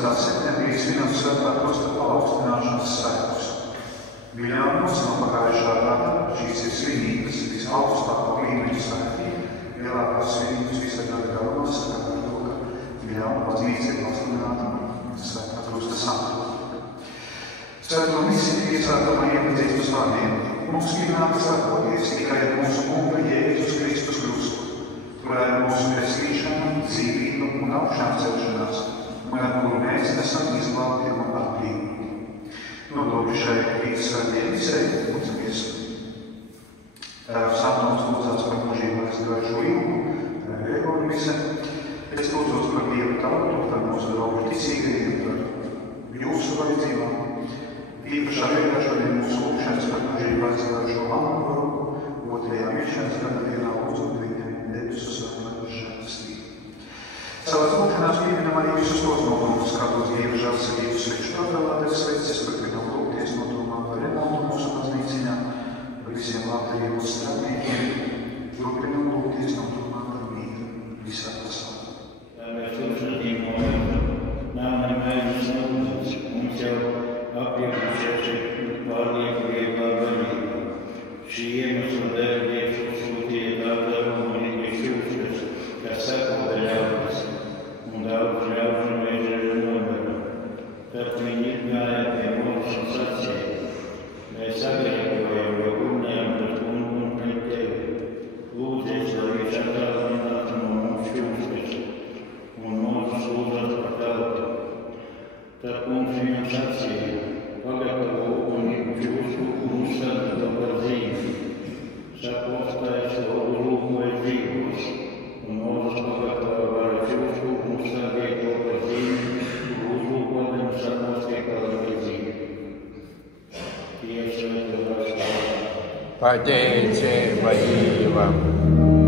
septembrī svinam Svētā Krusta paaugstināšanas svētkus. Viļānos no pagājušā gada šīs ir svinības visaugstākā līmeņa svētki, lielākās svinības visā gada garumā sakā par to, ka Viļānu baznīca ir pasludināta Svētā Krusta sanktu. Svēto misiju iesākumā iepazīstus vārdiem. Mums ir nākas lepoties tikai ar mūsu Kunga Jēzus Kristus krustu, kurā ir mūsu pestīšana, dzīvība un augšām celšanās, un ar kuru mēs esam izglābti un atbrīvoti. Nodokļu šai rītsvētdienu visai lūdzamies. Tēvs Antons lūdzās par mūžību aizgājušo ilgu, Gregori mise. Es lūdzos par Dievu tautu, par mūsu draugu ticīgajiem, par jūsu vajadzībām. Īpašā veidā šodien mūsu lūkšanas par mūžību aizgājušo Amoru, 2. miešanas gada dienā lūdzot viņam debesu svētības žēlastību. Savās lūkšanās pieminam arī visus tos nolūkus, kādos Dieva žēlsirdības svešu pavēlētas sveces, turpinam lūgties nodomā par remontu mūsu baznīciņā, par visiem labdariem un strādniekiem, turpinam lūgties nodomā par mīru visā pasaulē. Mēs lūkšanīm mūžam, nāmani mēģis lūdzas, mums jau apiepušies pārlieku vieglā baļībā. Šī iemesla dēļ Dievs uzsūtīja tādu un izšūšas, kas seko ļaudis, un daudz ļaužu mēģina nomira. Tad viņi gāja pie mums un sacīja: mēs sagrēkojam, jo gurnējam pret kungu un pret tevi. Lūdzies, lai viņš attālinātu no mums šūšas, un mūsu lūdzas par tautu. Tad kungs viņam sacīja: pagatavo un jūsu uzsaka to par dzīvi. Sapostājis to uzlūkoja dzīvos, un mūsu pagatavo varat jūsu uzsaka to par dzīvi, uzlūkodam sapostie kā līdzību. Dievs svēto rakstāvā. Pateicība Dievam. Thank you.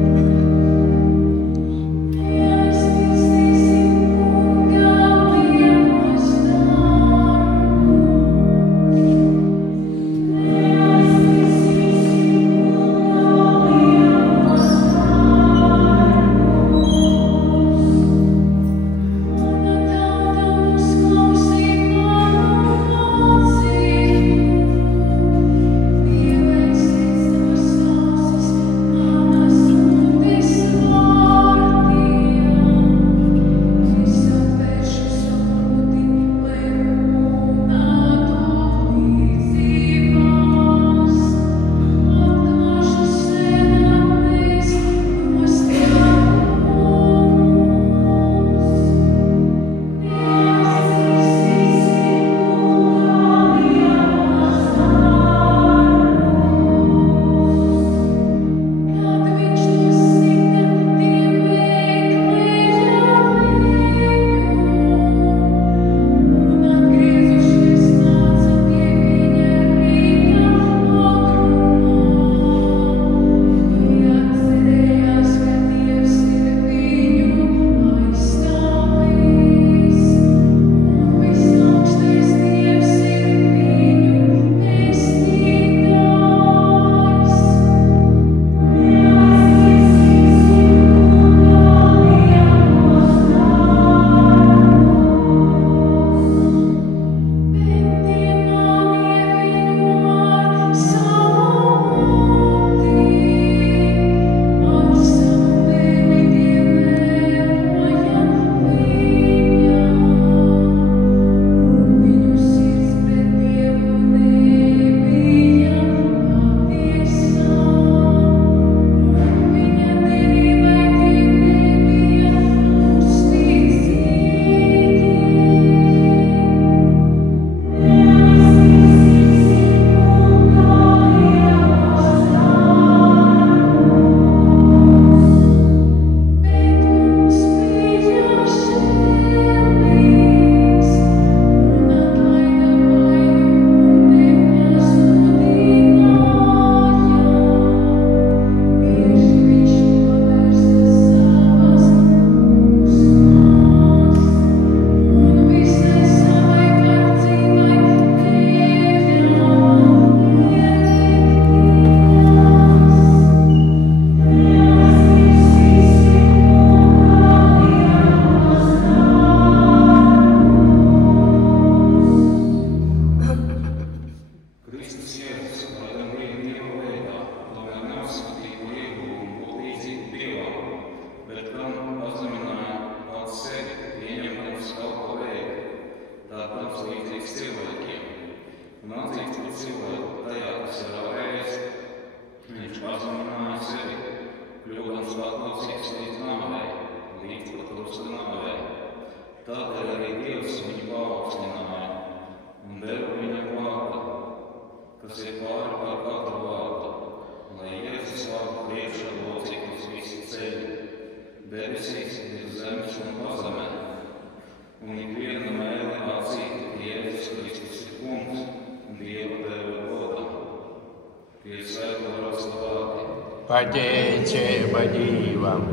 pateicība Dievam.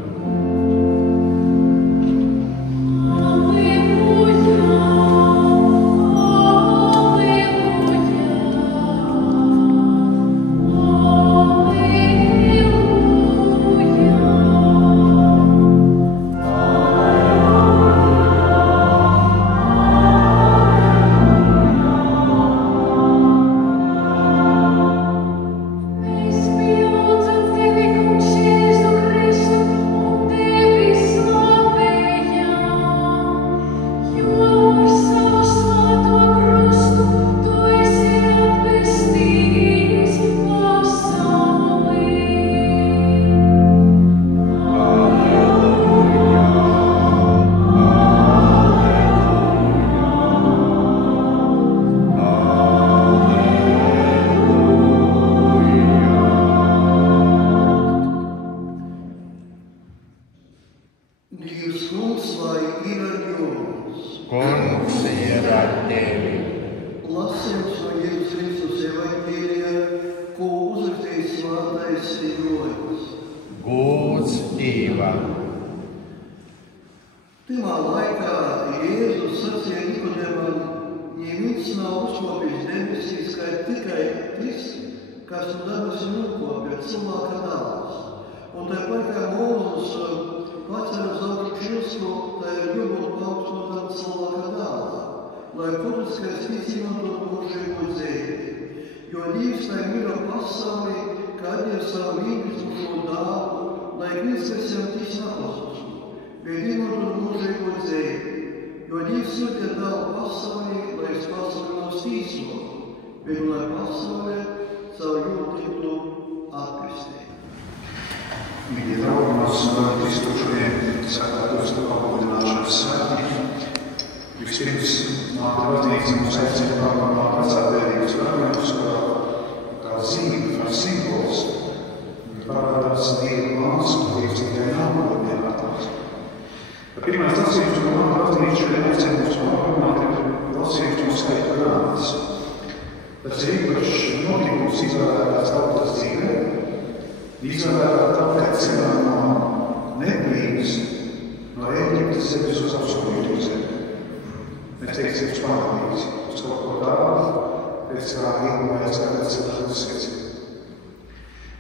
Tajā laikā Jēzus sacīja Nikodēmam, neviens nav uzkopis debesīs, kā tikai tas, kas no debesu nokopja, cilvēka dēls. Un tajā laikā Mūzus pacēla uz augšu Kristu, tā ir jābūt paaugstinātam cilvēka dēlā, lai publiskais izmantot mūžīgo dzīvi. Jo Dievs tā mīļo pasauli, kā atdeva savu vienpiedzimušo dēlu, lai viens visiem tic nepazustu, bet izmantot mūžīgo dzīvi. Jo Dievs sūtīja dēlu pasaulī, lai es pasauli nav stīsot, bet lai pasaulē savu jūtību atpestīt. Mīļie draugi, mūsu iztūšajiem svētā krusta pamudināšanas svētki. Vispirms māte baznīca mums aicina pārdomāt vecā derības fragmentus, kā zīme, kā simbols, parādās Dieva plāns, ko Dievs tikai nākotnē atklās. Pirmais lasījums, ko māte baznīca šodien aicina mums pārdomāt, ir lasījums no skaita grāmatas. Tas ir īpašs notikums izvēlētās tautas dzīvē, izvēlētā tauta ceļā no nebrības, no Ēģiptes zemes uz apsolīto zemi. Mēs teiksim uz pamatības, uz kaut ko tādu, pēc kā iegumājas kādā cilvēku secina.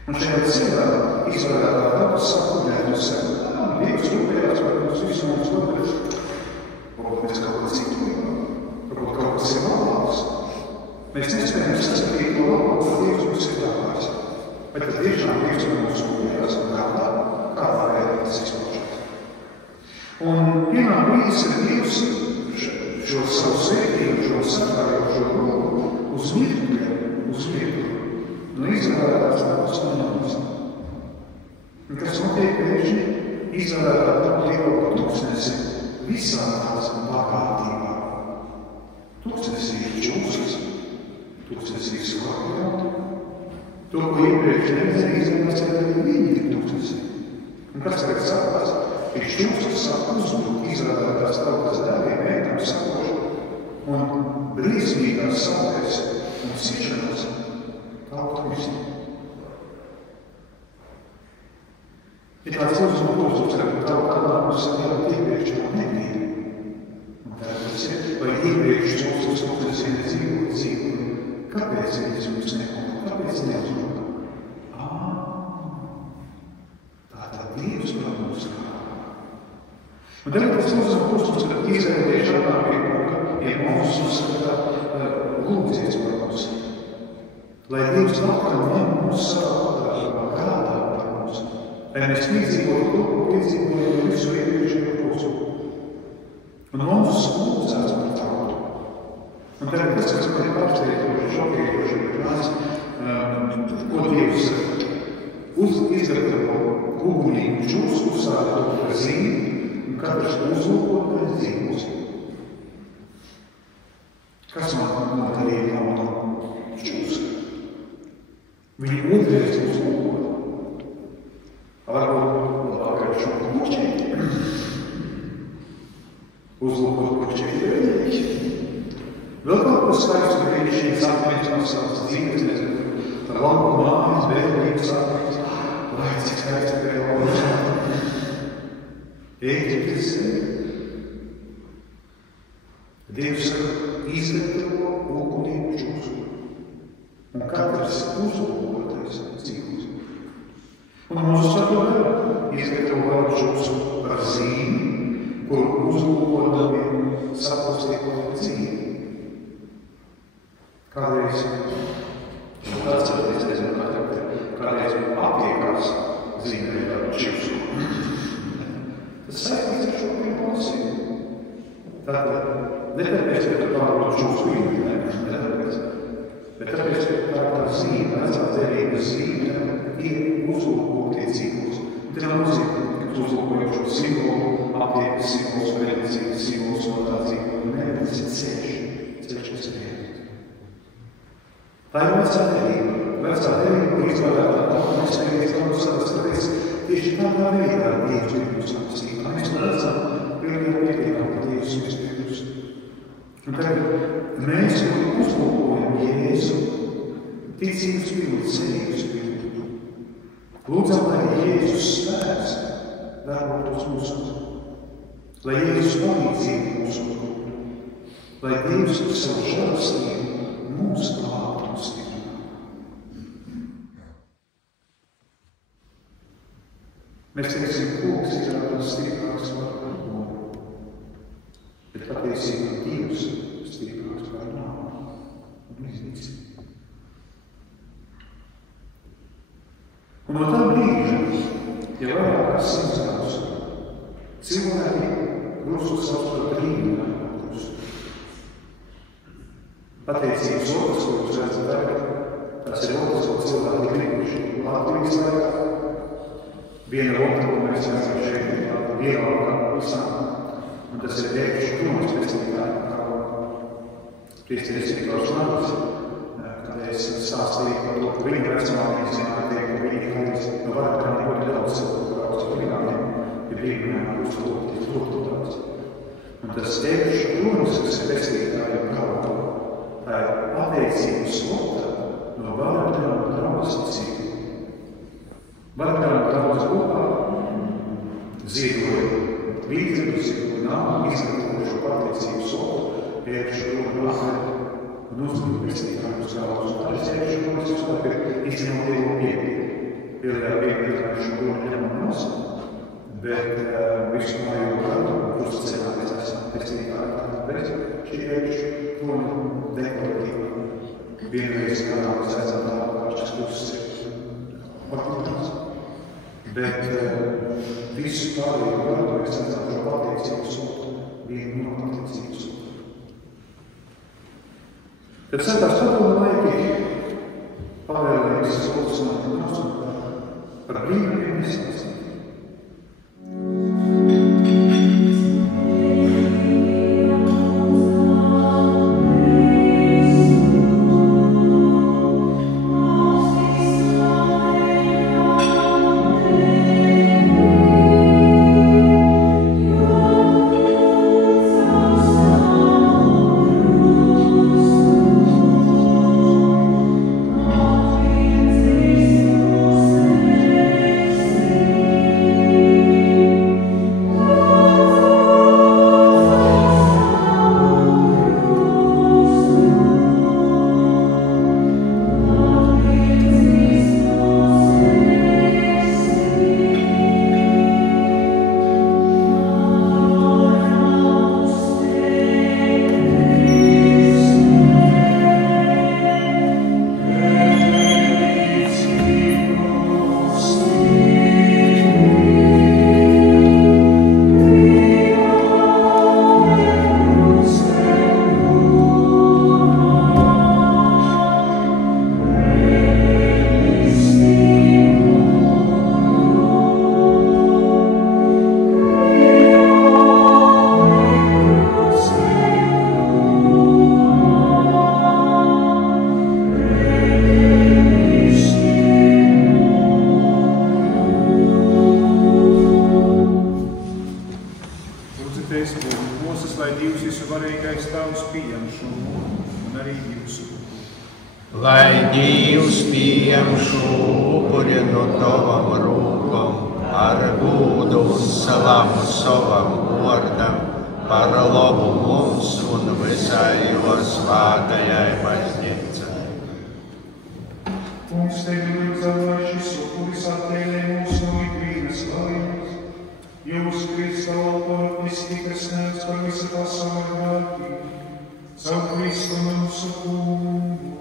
Un šajā ceļā izvēlētā tauta sakudēt uz sevi. Dievs rūpējās, vai mums visu mums dobēs. Varbūt mēs kaut ko citu gribam, varbūt kaut kas ir labāks. Mēs nespējam saskatīt to labāko, ko Dievs mums ir dāvājis. Vai tad tiešām Dievs par mums rūpējās un kādā veidā tas izpaužās. Un vienā brīdis ir Dievs šo savu svētību, šo sargājošo roku uz mirkli, no izvēlētās tautas noņemas. Un kas notiek pēkšņi? Izvēlētā tauta ieroka tūkstnesi visā tās bagātībā. Tūkstnesī ir čūskas, tūkstnesī ir skorpioni. To, ko iepriekš neredzēja, izvēlēs arī viņi ir tūkstnesī. Un kas tagad sākās? Ir čūskas sāk uzbrukt izvēlētās tautas dēliem, mētam sakošu un brīsmīgās saukēs un sišanās tauta visiem. Ir tāds uzmanības, ka tauta nākus sajāt iepriekš to nebija. Un tāpēc ir, vai iepriekš mūsu tūkstnesī nedzīvo. Kāpēc es jums nekomu? Kāpēc neuzmanā? Tātad Dievs par mums kā. Un tagad tas uzmanības, ka Izraēlieši šādā pie kunga, ja mums uzskatā lūdzies par mums. Lai Dievs nākam ņem mums savā padārībā, kādā par mums. Lai mēs piedzīvotu to, ko piedzīvojam visu iepriekšējo pusu. Un mums lūdzās par tautu. Un tagad tas, kas man ir pārsteidzoši, šokējoši, ir mēs, ko Dievs izgatavo ugunīgu čūsku, uzsākot par zīmi, un katrs uzlūkot pēc dzīvos. Kas man nodarīja jauno čūsku? Viņi otrreiz uzlūkot. Varbūt labākais šo kurčēti. Uzlūkot kurčēti vēļieši. Vēl kaut ko skaistu, ka viņš sakmēs no savas dzīves, nezinu, par labu mājas, vēlības sakmēs, Ai, cik skaisti bija valoda. Ēģiptes zeme. Dievs izgatavo ugunīgu čūsku. Un katrs uzlūkotais dzīvos. Un mūsu satura izgatavo čūsku par zīmi, kur uzlūkodami sapustīkoja dzīvi. Kādreiz, kādreiz aptiekās zīmēt ar čipsu. Tas saistīts ar šo impulsiju. Tātad, ne tāpēc, ka tu pārot čūsku īņu, ne tāpēc, bet tāpēc, ka tā zīme, vecā derības zīme, ir uzlūkotie dzīvos. Tā nav nozīmē, ka tu uzlūkojošo simbolu, aptiekas simbols, medicīnas simbols, un tā dzīvo. Nē, tas ir ceļš uz Jēzu. Tā ir vecā derība. Vecā derība, kur izvēlētā autonomiskajās klausās, tāpēc tieši tādā veidā Dievs ir mūsu apstīvā. Mēs to redzam, pilnīgi pietiekam, ka Dievs ir spēkus. Un tagad mēs, kur uzlūkojam Jēzu, ticības pilnu, cerības pilnu. Lūdzam, lai Jēzus spēks darbotos mūsu. Lai Jēzus palīdzību mūsu, lai Dievs savu žēlastību mūs glābtu un stiprinātu. Mēs teiksim, koks izrādās stiprāks par nāvi, bet patiesībā Dievs stiprāks par nāvi un iznīcina. Un no tā brīža, ja vairākās 100 gadus, cilvēki krustu sauc par brīnumainu krustu. Pateicības otrs, ko jūs redzat tagad, tas ir otrs, ko cilvēki gribējuši Latvijas laikā. Viena otra, ko mēs redzam šeit, lielākā visām, un tas ir Ēkšu Kronas pestītāju kā priesteris Viktors Lands, kad es stāstīju par to, ka viņa vecumākīgi zināja teikt, ka viņa kādreiz no vairākām ļoti daudz cilvēku brauc ar brīnādiem, ja brīnumainu krustu ļoti daudz. Un tas Ēkšu Kronas, kas ir pestītāju kā tā ir pateicības slota no vairākām draugas ticību. Vairākām draugas kopā ziedoja līdzekļus, nāmu izgatavojuši pateicības slotu, Ēkšu Kronas un uzmanību pestītājiem uz galvas. Un tā ir Ēkšu Kronas uzskata, ka izņemot lielo piekļuvi. Lielajā piekļuvī šo Kronu ņemam nos, bet visu māju gadu uzticēnāties esam pestītāji. Tāpēc šī Ēkšu Krona dekoratīva. Vienreiz gadā mēs redzam tādu kāšķas puses vaktinās. Bet visu pārējo gadu mēs redzam šo pateicības slotu, vienu no pateicības slotu. Tad sākās padomu laiki pavēlējums slotus un par brīnumiem nesāstīt. Lai Dievs pieņem šo upuri no tavam rūkam, ar gūdu un slavu savam vārdam, par labu mums un visai jo svētajai baznīcai. Kungs, tevi lūdzam, lai šis upuris atvēlē mūs no ikvienas vainas. Jūsu Krista altāris tika sniegts par visu pasauli grēkiem, caur Kristu mūsu kungu.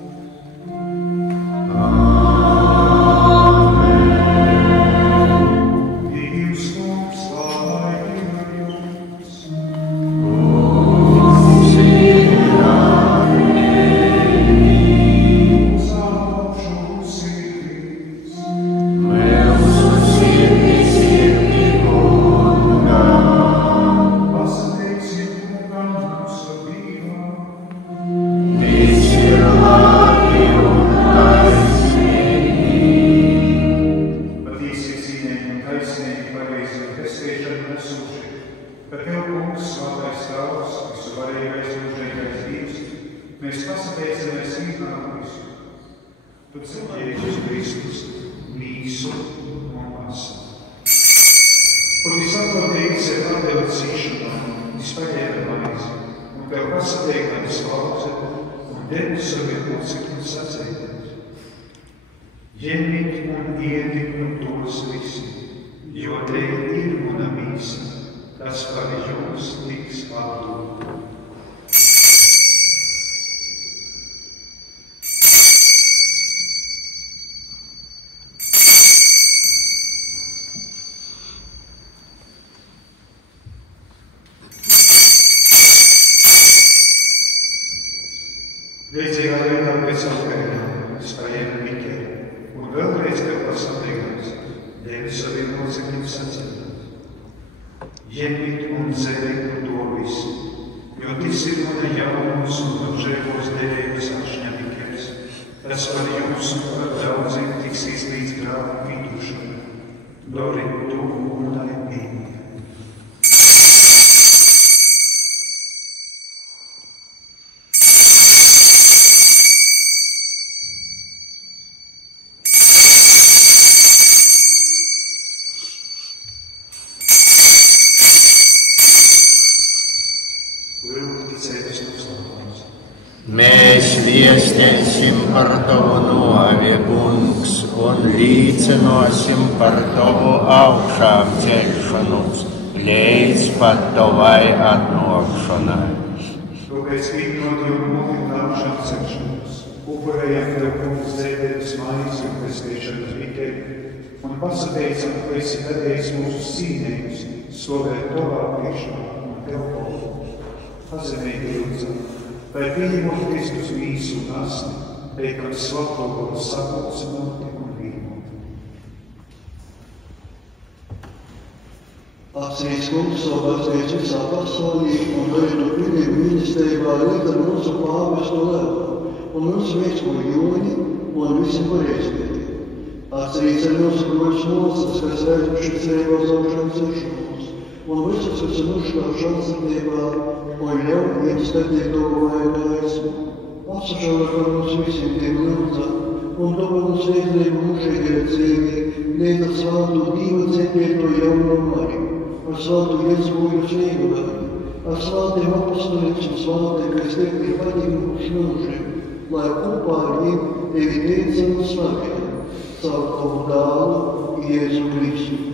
Līdzīgā veidā pēc atpēkļiem es paņēmu Miķeli un vēlreiz tev pasatiekams, devi saviem locekļiem sacīt. Ņemiet un dzeriet to visu, jo tas ir mana jaunos un apžēlos derības atšņanikēs, kas par jums un par daudziem tiksīs līdz grāvu pīdušanai. Doriet to un lai pieņem. Mēs viestēsim par tavu novi, kungs, un līdzinosim par tavu augšām celšanos, līdz pat tavai atnākšanai. Tāpēc īstenot jau notikāšām celšanos, upurējam tev, kungs, dzēdētas maizi un pestīšanas Miķeli, un pasateicam, ka esi vedējis mūsu cīnējus, slavēt tavā priekšā un tev paldies. Pazemīgi lūdzam, lai pieņemot Kristus mīsu un asni, teikam svato sapulcinoti un vīnoti. Atcerīs, kungs, savu baznīcu visā pasaulī un arī to pilnību mīlestībā liek ar mūsu pāvestu Leonu un mūsu veiksmo Joni un visi pareiznieki. Atcerīs ar mūsu grožas mocas, kas raiduši cerībā uz augšām celšanos un visus, kas ir nuškārši atsardībā un ļauj viņu skatīt domāju gaismu. Atsašāvā par mums visiem tiem lūdza un dāvā sveicību mūžīgajā dzīvē, liek ar svātu Dieva dziedēto jauno Mariju, ar svātu Jēzbuļu sveigudaru, ar svātiem apostoliem un svātiem, kas tiek ir patīmuši mūžiem, lai kopā ar viņu tevi teicam un slavējam, caur tavu dālu Jēzu Kristu.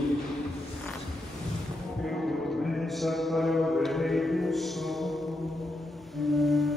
Yeah.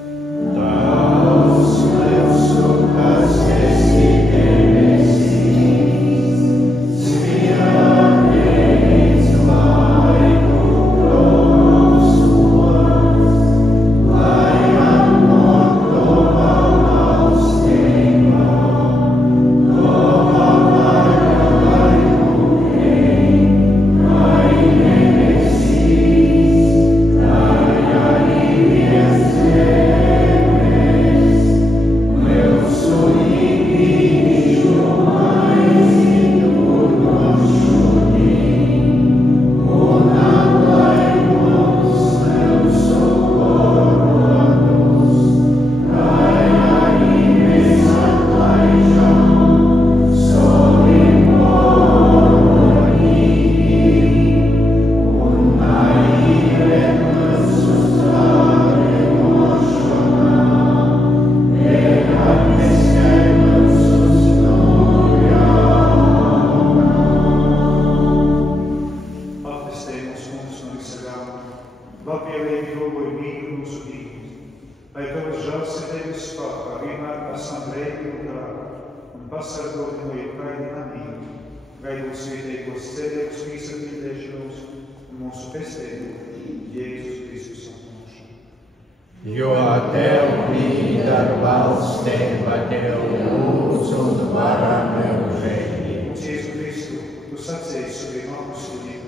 labvēlīgi roboju mīlu mūsu Dievu, lai tavas žēlsirdības spēkā vienmēr esam reiki un grāvi un pasargoti no jebkaida namību, gaidot svētīgos cerības pīsapīdēšanos un mūsu pestību Jēzus Kristus atnākšanu. Jo tev pīdar valstība, tev lūdz un vara mūžīgi. Mums Jēzu Kristu, tu sacēji saviem apustiem,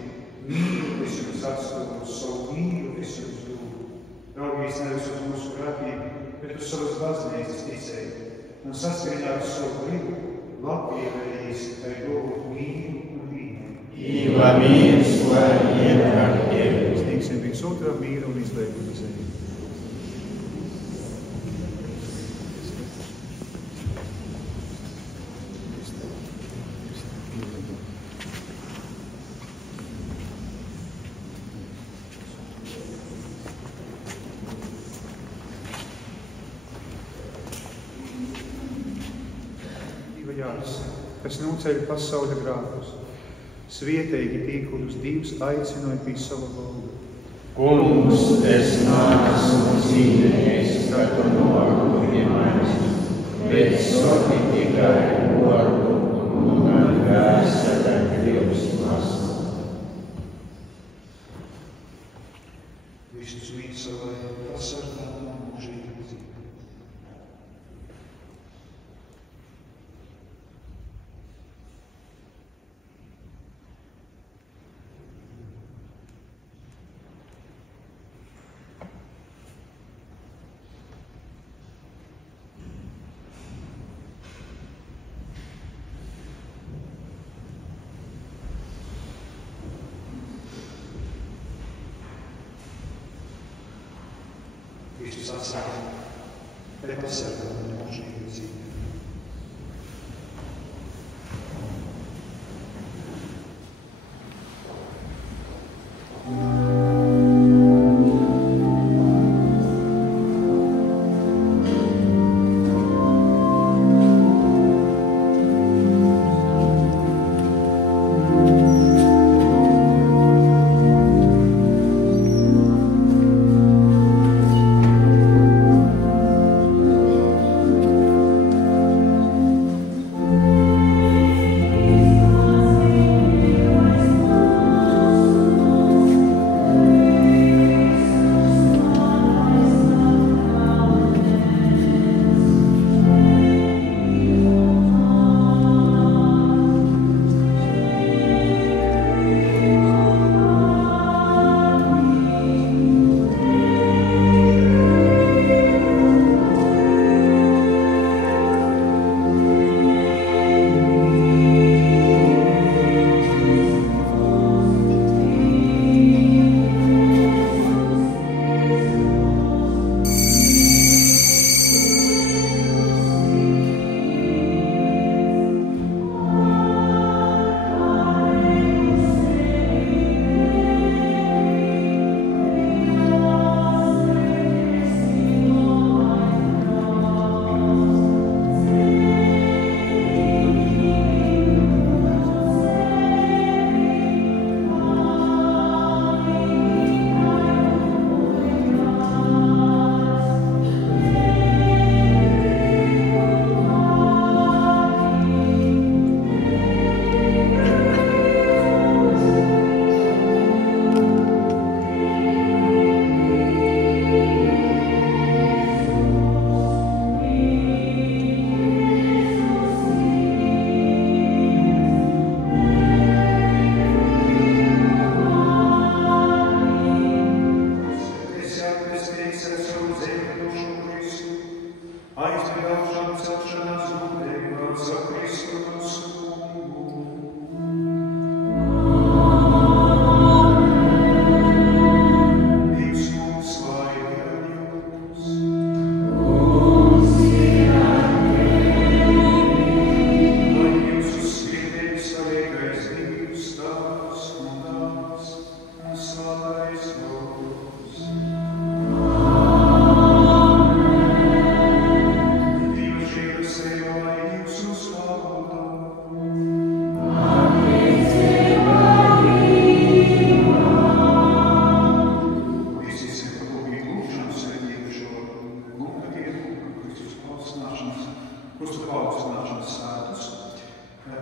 mīlu es jums atstāvu, savu mīlu es jums dūru. Raugies nevis uz mūsu grēkiem, bet uz savas baznīcas ticēji, un saskaņā ar savu gribu labvēlējies, lai dovot mīlu un vīnu. Īva mīls, lai ienāk tevi. Sniegsim viens otram mīru un izlēgumu zemi. Kas noceļ pasauļa grākus, svietīgi tī, kurus Dievs aicināja pie sava valda. Kungs, es neesmu cīnījies, ka tu nokļūji manis, bet saki tikai vārdu, un man vēsele kļūst masta. Visus mīt savai pasargā un mūžīgi dzīvi. Kristus atsaka, te pasargā un mūžīgi dzīvi.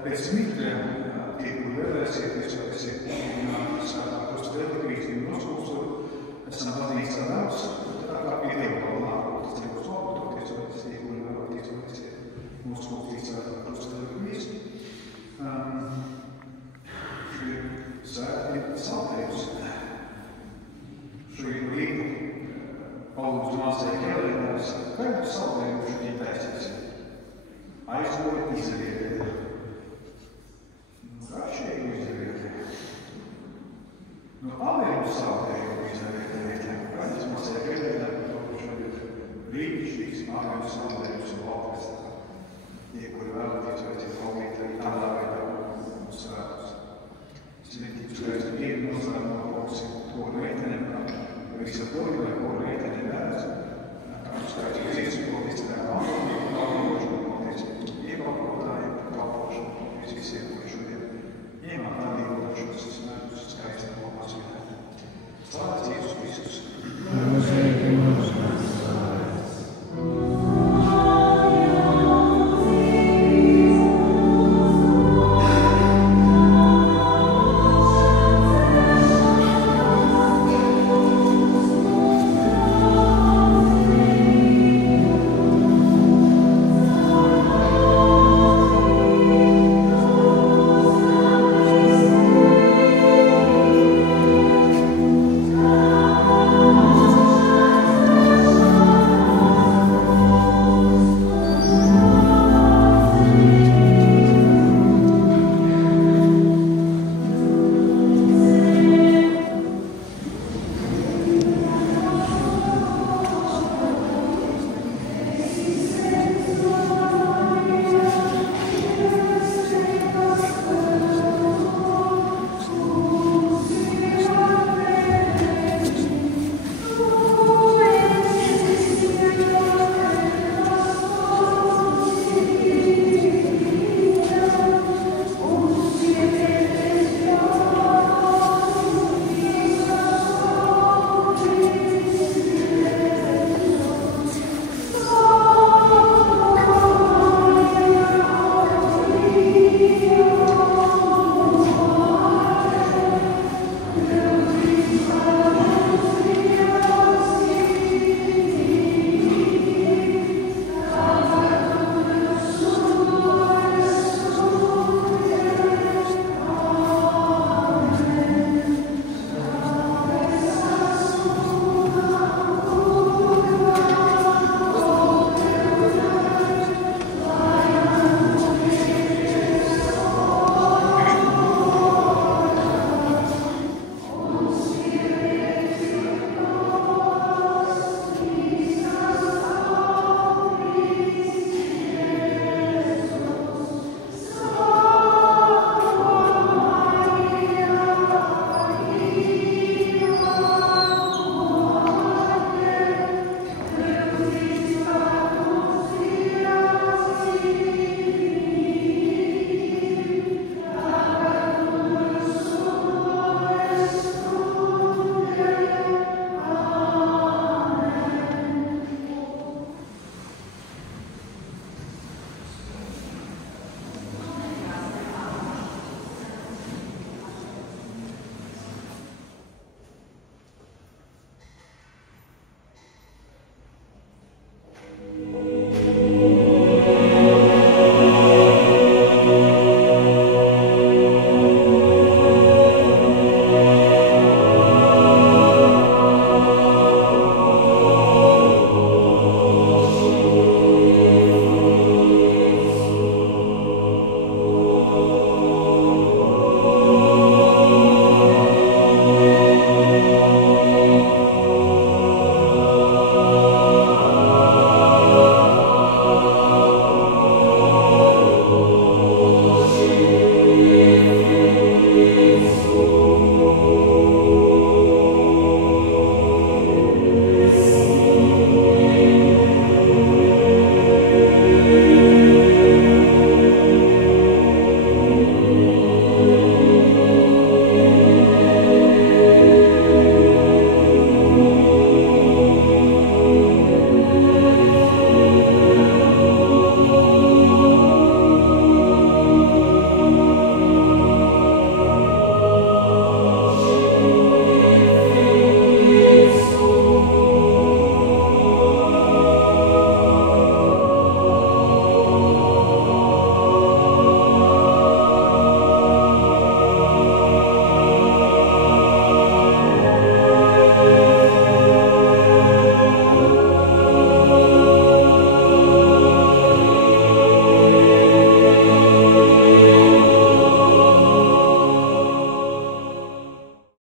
pēc mirkļiem, tie, kur vēlēsieties, vai esiet pieņemti svētā krusta reliģijas un noskūstot, esam baznīcā daudz, tā kā pie Dieva galvenā, tas nebūs labototies, vai tas tie, kuri vēlēties, vai esiet noskūstīt svētā krusta reliģijas. Šie svētki saldējums. Šī rītu palūdzu mācēja Helēnās, kādu saldējumu šodien taisīs? Aizgūja izravietē. Kā šeit izravietē? Avēru saldējumu izravietē. Kādas mācēja Helēnā, ka šodien brīnišķīgs avēru saldējums un valkastā. Tie, kuri vēlaties, vajadzētu palīt arī tādā veidā un svētus. Svētības Kristus Dievu noslēmumā augsim to reitenēm, kā visa poļu, lai ko reitenē vēlas. Kā skaits, ka Jēzus, ko viss tā